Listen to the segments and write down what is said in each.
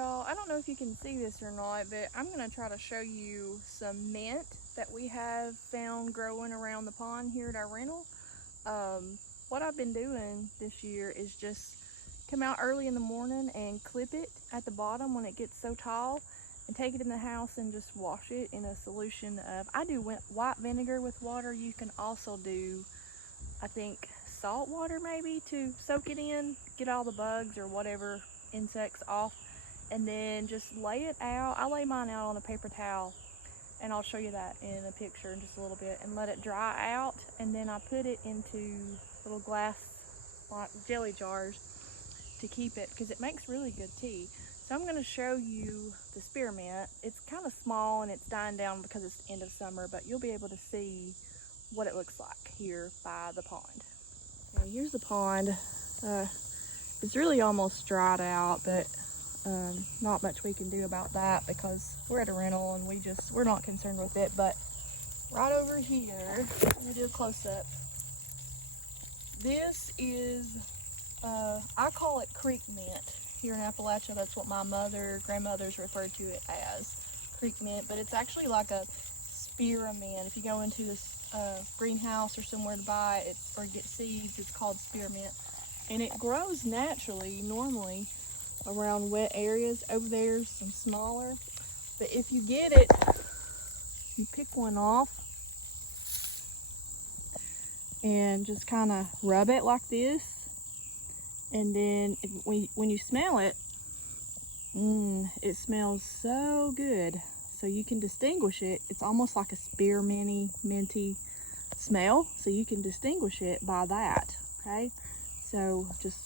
y'all, I don't know if you can see this or not, but I'm going to try to show you some mint that we have found growing around the pond here at our rental. What I've been doing this year is just come out early in the morning and clip it at the bottom when it gets so tall and take it in the house and just wash it in a solution of, I do white vinegar with water. You can also do, I think, salt water maybe to soak it in, get all the bugs or whatever insects off, and then just lay it out. I lay mine out on a paper towel, and I'll show you that in a picture in just a little bit, and let it dry out, and then I put it into little glass like jelly jars to keep it, because it makes really good tea. So I'm going to show you the spearmint. It's kind of small and it's dying down because it's the end of summer, but you'll be able to see what it looks like here by the pond. Okay, here's the pond. It's really almost dried out, but not much we can do about that because we're at a rental and we're not concerned with it. But right over here, let me do a close-up. This is, I call it creek mint. Here in Appalachia, that's what my grandmothers referred to it as, creek mint, but it's actually like a spearmint. If you go into this greenhouse or somewhere to buy it or get seeds, it's called spearmint. And it grows naturally, normally, around wet areas. Over there's some smaller. But if you get it, you pick one off and just kind of rub it like this. And then when you smell it, it smells so good. So you can distinguish it. It's almost like a spearminty, minty smell. So you can distinguish it by that, okay? So just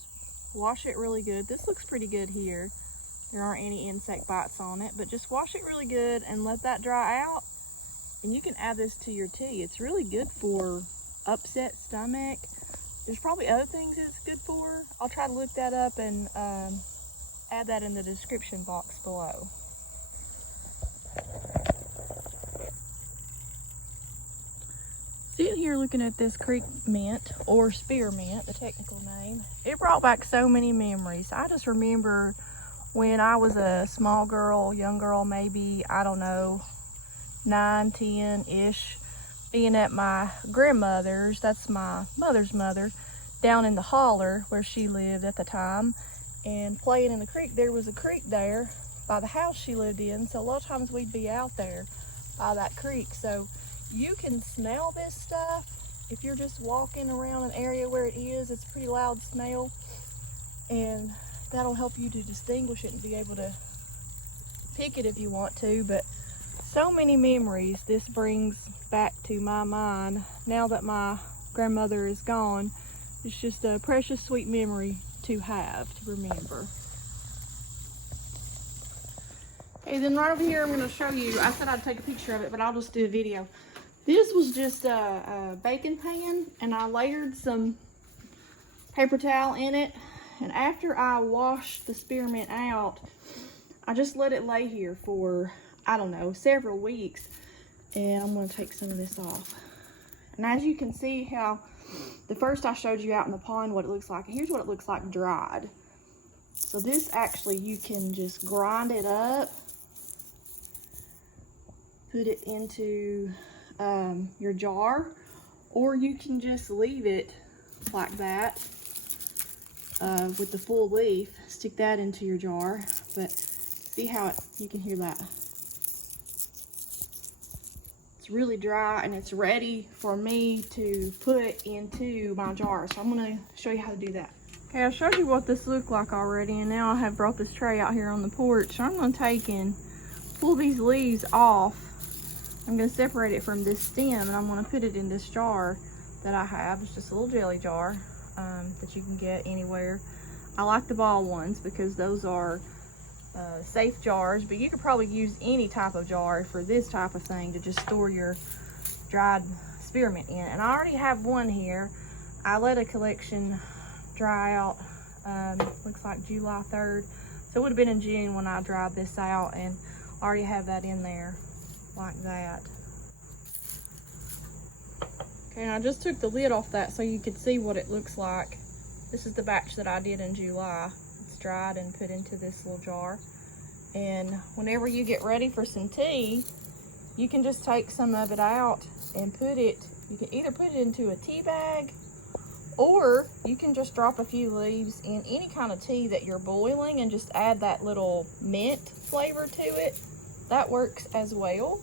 wash it really good. This looks pretty good here. There aren't any insect bites on it, but just wash it really good and let that dry out. And you can add this to your tea. It's really good for upset stomach. There's probably other things it's good for. I'll try to look that up and add that in the description box below. Sitting here looking at this creek mint, or spearmint, the technical name, it brought back so many memories. I just remember when I was a small girl, young girl, maybe, I don't know, 9, 10-ish, being at my grandmother's, that's my mother's mother, down in the holler where she lived at the time, and playing in the creek. There was a creek there by the house she lived in, so a lot of times we'd be out there by that creek. So you can smell this stuff if you're just walking around an area where it is. It's a pretty loud smell, and that'll help you to distinguish it and be able to pick it if you want to. But so many memories this brings back to my mind now that my grandmother is gone. It's just a precious sweet memory to have, to remember. Okay, then right over here I'm going to show you, I said I'd take a picture of it, but I'll just do a video. This was just a baking pan, and I layered some paper towel in it, and after I washed the spearmint out, I just let it lay here for, I don't know, several weeks. And I'm going to take some of this off. And as you can see how the first I showed you out in the pond what it looks like. Here's what it looks like dried. So this actually, you can just grind it up, put it into your jar, or you can just leave it like that with the full leaf. Stick that into your jar. But see how you can hear that. It's really dry and it's ready for me to put into my jar. So I'm going to show you how to do that. Okay, I showed you what this looked like already, and now I have brought this tray out here on the porch. So I'm going to take and pull these leaves off. I'm going to separate it from this stem, and I'm going to put it in this jar that I have. It's just a little jelly jar that you can get anywhere. I like the ball ones because those are safe jars, but you could probably use any type of jar for this type of thing to just store your dried spearmint in. And I already have one here. I let a collection dry out, looks like July 3rd. So it would have been in June when I dried this out, and I already have that in there like that. Okay, and I just took the lid off that so you could see what it looks like. This is the batch that I did in July. It's dried and put into this little jar. And whenever you get ready for some tea, you can just take some of it out and put it, you can either put it into a tea bag, or you can just drop a few leaves in any kind of tea that you're boiling and just add that little mint flavor to it. That works as well.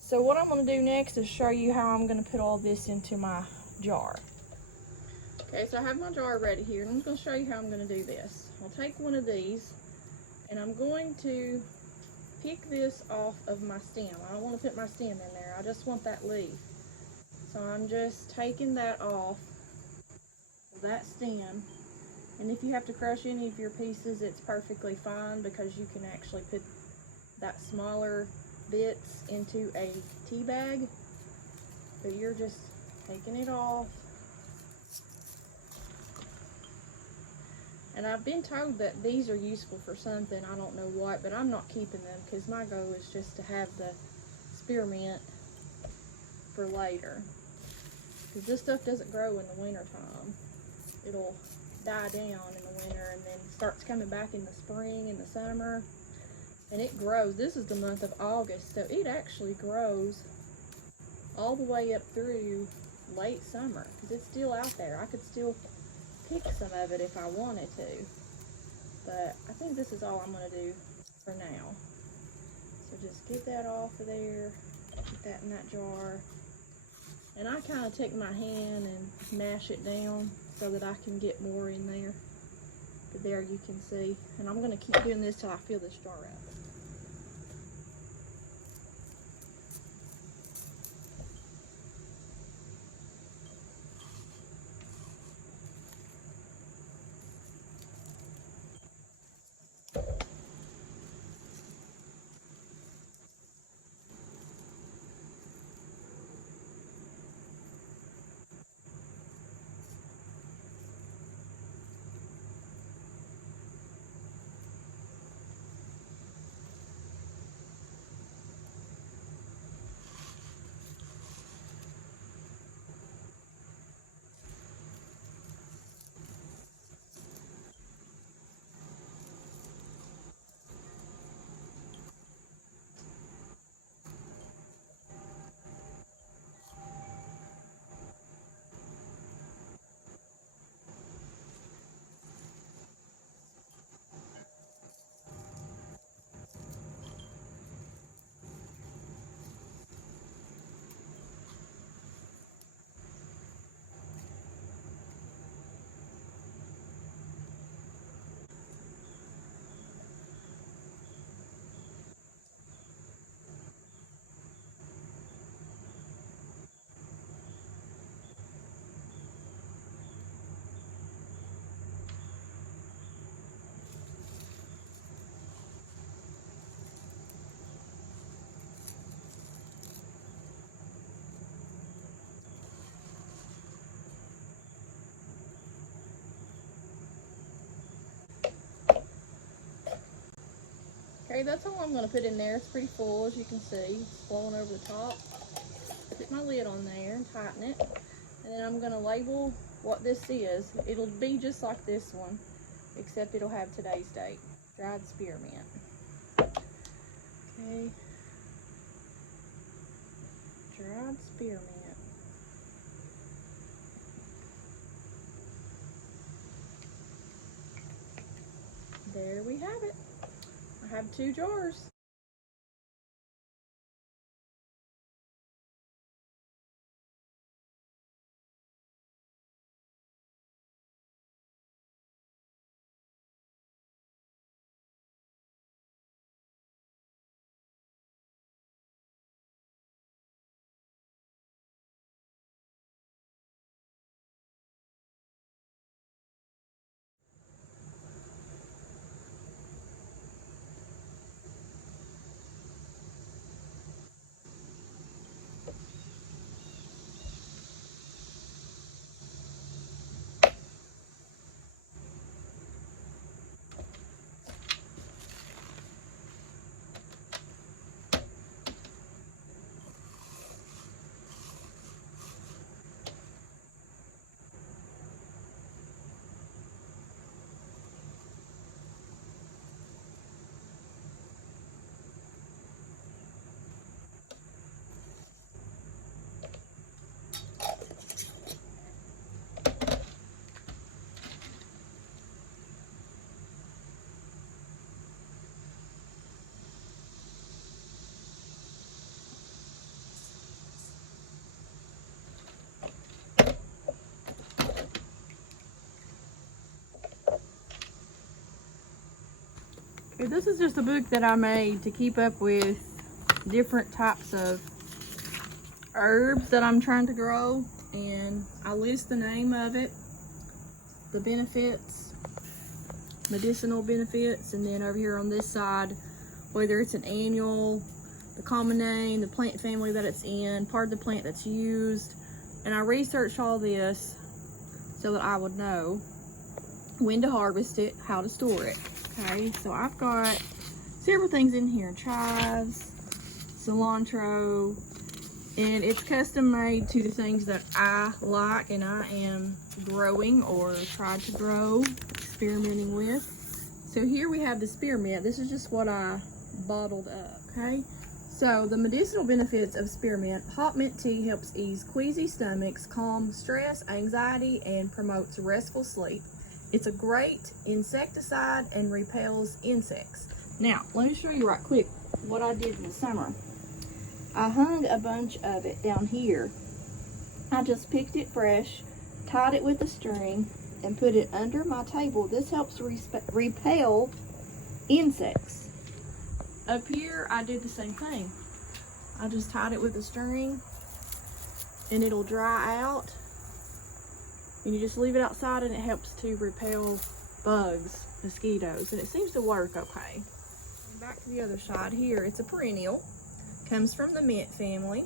So what I'm going to do next is show you how I'm going to put all this into my jar. Okay, so I have my jar ready here, and I'm going to show you how I'm going to do this. I'll take one of these, and I'm going to pick this off of my stem. I don't want to put my stem in there. I just want that leaf. So I'm just taking that off of that stem. And if you have to crush any of your pieces, it's perfectly fine, because you can actually put that smaller bits into a tea bag. But you're just taking it off. And I've been told that these are useful for something, I don't know what, but I'm not keeping them because my goal is just to have the spearmint for later. Because this stuff doesn't grow in the winter time. It'll die down in the winter and then starts coming back in the spring and the summer. And it grows. This is the month of August, so it actually grows all the way up through late summer because it's still out there. I could still pick some of it if I wanted to, but I think this is all I'm going to do for now. So just get that off of there, put that in that jar, and I kind of take my hand and mash it down so that I can get more in there. But there you can see, and I'm going to keep doing this till I fill this jar up. Okay, that's all I'm going to put in there. It's pretty full, as you can see. It's flowing over the top. Put my lid on there and tighten it. And then I'm going to label what this is. It'll be just like this one, except it'll have today's date. Dried spearmint. Okay. Dried spearmint. There we have it. I have 2 jars. This is just a book that I made to keep up with different types of herbs that I'm trying to grow, and I list the name of it, the benefits, medicinal benefits, and then over here on this side, whether it's an annual, the common name, the plant family that it's in, part of the plant that's used. And I researched all this so that I would know when to harvest it, how to store it. Okay, so I've got several things in here: chives, cilantro, and it's custom made to the things that I like and I am growing or tried to grow, experimenting with. So here we have the spearmint. This is just what I bottled up, okay? So the medicinal benefits of spearmint: hot mint tea helps ease queasy stomachs, calm stress, anxiety, and promotes restful sleep. It's a great insecticide and repels insects. Now, let me show you right quick what I did in the summer. I hung a bunch of it down here. I just picked it fresh, tied it with a string, and put it under my table. This helps repel insects. Up here, I did the same thing. I just tied it with a string, and it'll dry out. And you just leave it outside, and it helps to repel bugs, mosquitoes, and it seems to work okay. Back to the other side here, it's a perennial. Comes from the mint family,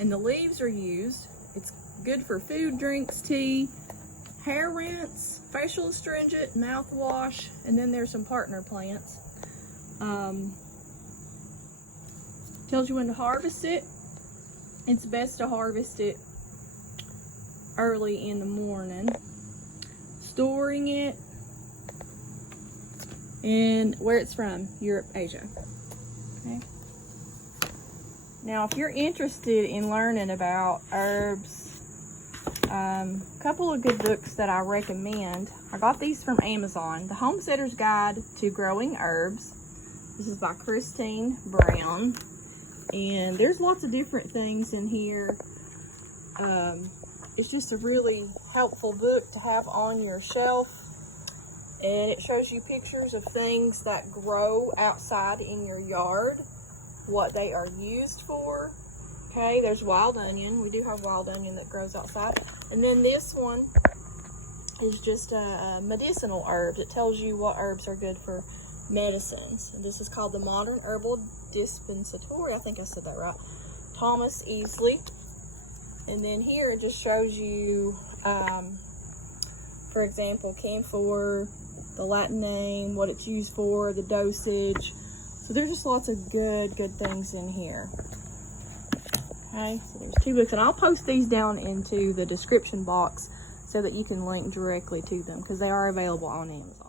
and the leaves are used. It's good for food, drinks, tea, hair rinse, facial astringent, mouthwash, and then there's some partner plants. Tells you when to harvest it. It's best to harvest it early in the morning. Storing it, and where it's from, Europe, Asia. Okay. Now, if you're interested in learning about herbs, a couple of good books that I recommend. I got these from Amazon. The Homesteader's Guide to Growing Herbs. This is by Christine Brown. And there's lots of different things in here. It's just a really helpful book to have on your shelf. And it shows you pictures of things that grow outside in your yard, what they are used for. Okay, there's wild onion. We do have wild onion that grows outside. And then this one is just a medicinal herbs. It tells you what herbs are good for medicines. And this is called the Modern Herbal Dispensatory. I think I said that right. Thomas Easley. And then here it just shows you, for example, camphor, the Latin name, what it's used for, the dosage. So there's just lots of good things in here. Okay, so there's two books, and I'll post these down into the description box so that you can link directly to them because they are available on Amazon.